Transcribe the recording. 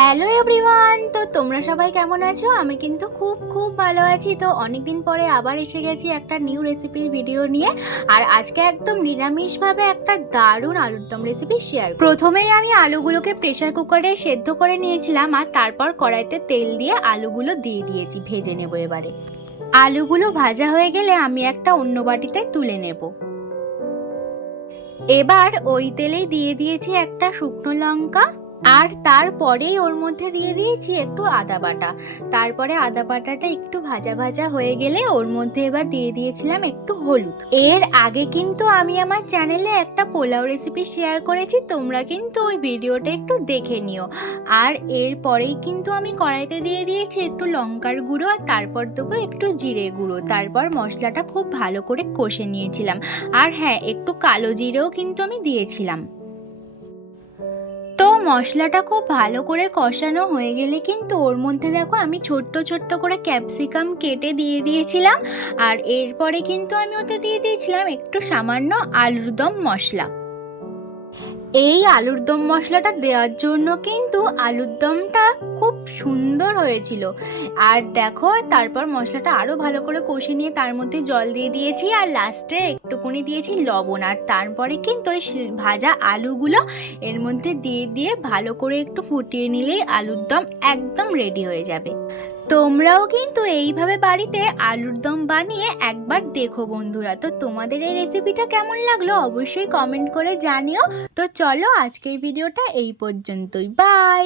Hello everyone তো তোমরা সবাই কেমন আছো? আমি কিন্তু খুব খুব ভালো আছি। তো অনেকদিন পরে আবার এসে গেছি একটা নিউ রেসিপির ভিডিও নিয়ে। আর আজকে একদম নিরামিষভাবে একটা দারুণ আলুর দম রেসিপি শেয়ার প্রথমেই আমি আলুগুলোকে প্রেসার কুকারে সেদ্ধ করে নিয়েছিলাম আর তারপর কড়াইতে তেল দিয়ে আলুগুলো দিয়ে দিয়েছি, ভেজে নেব এবারে। আলুগুলো ভাজা হয়ে গেলে আমি একটা অন্য বাটিতে তুলে নেব। এবার ওই তেলেই দিয়ে দিয়েছি একটা শুকনো লঙ্কা আর তারপরেই ওর মধ্যে দিয়ে দিয়েছি একটু আদা বাটা। তারপরে আদা বাটাটা একটু ভাজা ভাজা হয়ে গেলে ওর মধ্যে এবার দিয়ে দিয়েছিলাম একটু হলুদ। এর আগে কিন্তু আমি আমার চ্যানেলে একটা পোলাও রেসিপি শেয়ার করেছি, তোমরা কিন্তু ওই ভিডিওটা একটু দেখে নিও। আর এরপরেই কিন্তু আমি কড়াইতে দিয়ে দিয়েছি একটু লঙ্কার গুঁড়ো আর তারপর দেবো একটু জিরে গুঁড়ো। তারপর মশলাটা খুব ভালো করে কষে নিয়েছিলাম। আর হ্যাঁ একটু কালো জিরেও কিন্তু আমি দিয়েছিলাম। মশলাটা খুব ভালো করে কষানো হয়ে গেলে কিন্তু ওর মধ্যে দেখো আমি ছোট্ট ছোট্ট করে ক্যাপসিকাম কেটে দিয়ে দিয়েছিলাম। আর এরপরে কিন্তু আমি ওতে দিয়ে দিয়েছিলাম একটু সামান্য আলুর দম মশলা। এই আলুর দম মশলাটা দেওয়ার জন্য কিন্তু আলুর দমটা খুব সুন্দর হয়েছিল। আর দেখো, তারপর মশলাটা আরও ভালো করে কষে নিয়ে তার মধ্যে জল দিয়ে দিয়েছি, আর লাস্টে একটুকুনি দিয়েছি লবণ। আর তারপরে কিন্তু ওই ভাজা আলুগুলো এর মধ্যে দিয়ে দিয়ে ভালো করে একটু ফুটিয়ে নিলেই আলুর দম একদম রেডি হয়ে যাবে। তোমরাও কিন্তু এইভাবে বাড়িতে আলুর দম বানিয়ে একবার দেখো বন্ধুরা। তো তোমাদের এই রেসিপিটা কেমন লাগল অবশ্যই কমেন্ট করে জানিও। তো চলো আজকের ভিডিওটা এই পর্যন্তই। বাই